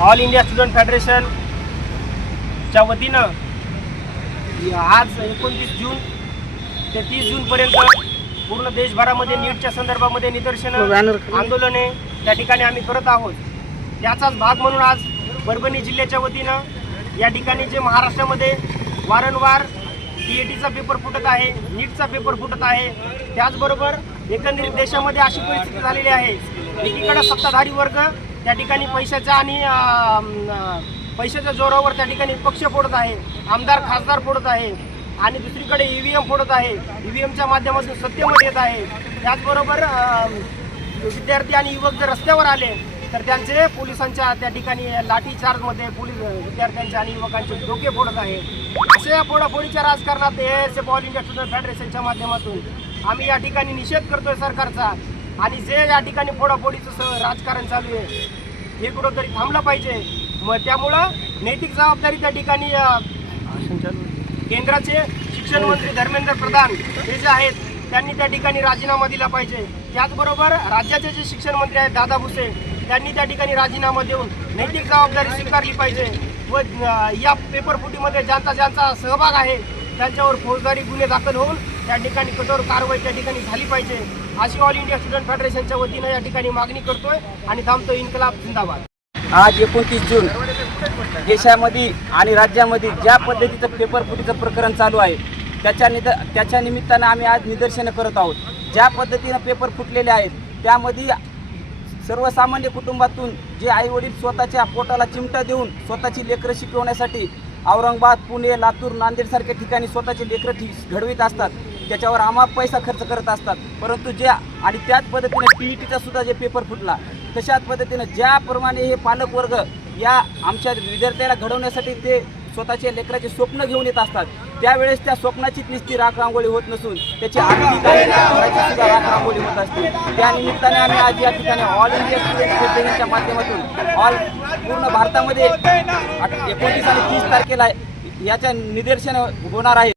All India student फेडरेशनच्या वतीनं आज 29 जून ते 30 जूनपर्यंत पूर्ण देशभरामध्ये नीटच्या संदर्भामध्ये निदर्शनं आंदोलने त्या ठिकाणी आम्ही करत आहोत। त्याचाच भाग म्हणून आज परभणी जिल्ह्याच्या वतीनं या ठिकाणी जे महाराष्ट्रामध्ये वारंवार TETचा पेपर फुटत आहे, नीटचा पेपर फुटत आहे, त्याचबरोबर एकंदरीत देशामध्ये अशी परिस्थिती झालेली आहे, एकीकडे सत्ताधारी वर्ग त्या ठिकाणी पैशाच्या जोरावर त्या ठिकाणी पक्ष फोडत आहे, आमदार खासदार फोडत आहे आणि दुसरीकडे EVM फोडत आहे, EVMच्या माध्यमातून सत्तेमध्ये येत आहे। त्याचबरोबर विद्यार्थी आणि युवक जर रस्त्यावर आले तर त्यांचे पोलिसांच्या त्या ठिकाणी लाठीचार्जमध्ये पोलीस विद्यार्थ्यांचे आणि युवकांचे डोके फोडत आहे। अशा फोडाफोडीच्या राजकारणात AISF ऑल इंडिया स्टुडंट फेडरेशनच्या माध्यमातून आम्ही या ठिकाणी निषेध करतोय सरकारचा, आणि जे या ठिकाणी फोडाफोडीचं राजकारण चालू आहे हे कुठंतरी थांबलं पाहिजे। मग त्यामुळं नैतिक जबाबदारी त्या ठिकाणी केंद्राचे शिक्षण मंत्री धर्मेंद्र प्रधान हे जे आहेत त्यांनी त्या ठिकाणी राजीनामा दिला पाहिजे। त्याचबरोबर राज्याचे जे शिक्षण मंत्री आहेत दादा भुसे त्यांनी त्या ठिकाणी राजीनामा देऊन नैतिक जबाबदारी स्वीकारली पाहिजे व या पेपरफुटीमध्ये ज्यांचा सहभाग आहे त्यांच्यावर फौजदारी गुन्हे दाखल होऊन त्या ठिकाणी कठोर कारवाई त्या ठिकाणी झाली पाहिजे, अशी ऑल इंडिया स्टुडंट फेडरेशनच्या वतीनं या ठिकाणी मागणी करतोय आणि थांबतो इन्कलाब जिंदाबाद। आज 29 जून देशामध्ये आणि राज्यामध्ये ज्या पद्धतीचं पेपरफुटीचं प्रकरण चालू आहे त्याच्या निमित्तानं आम्ही आज निदर्शनं करत आहोत। ज्या पद्धतीनं पेपर फुटलेले आहेत त्यामध्ये सर्वसामान्य कुटुंबातून जे आईवडील स्वतःच्या पोटाला चिमटा देऊन स्वतःची लेकरं शिकवण्यासाठी औरंगाबाद, पुणे, लातूर, नांदेडसारख्या ठिकाणी स्वतःचे लेकरं घडवित असतात, त्याच्यावर अमाप पैसा खर्च करत असतात, परंतु आणि त्याच पद्धतीने TETचा सुद्धा जे पेपर फुटला तशाच पद्धतीनं ज्याप्रमाणे हे पालकवर्ग या आमच्या विद्यार्थ्याला घडवण्यासाठी ते स्वतःच्या लेकराचे स्वप्न घेऊन येत असतात, त्यावेळेस त्या स्वप्नाचीच नुसती राख रांगोळी होत नसून त्याची सुद्धा राख रांगोळी होत असते। त्या निमित्ताने आम्ही आज या ठिकाणी ऑल इंडिया स्टुडंट फेडरेशनच्या माध्यमातून पूर्ण भारतामध्ये 29 आणि 30 तारखेला याच्या निदर्शन होणार आहे।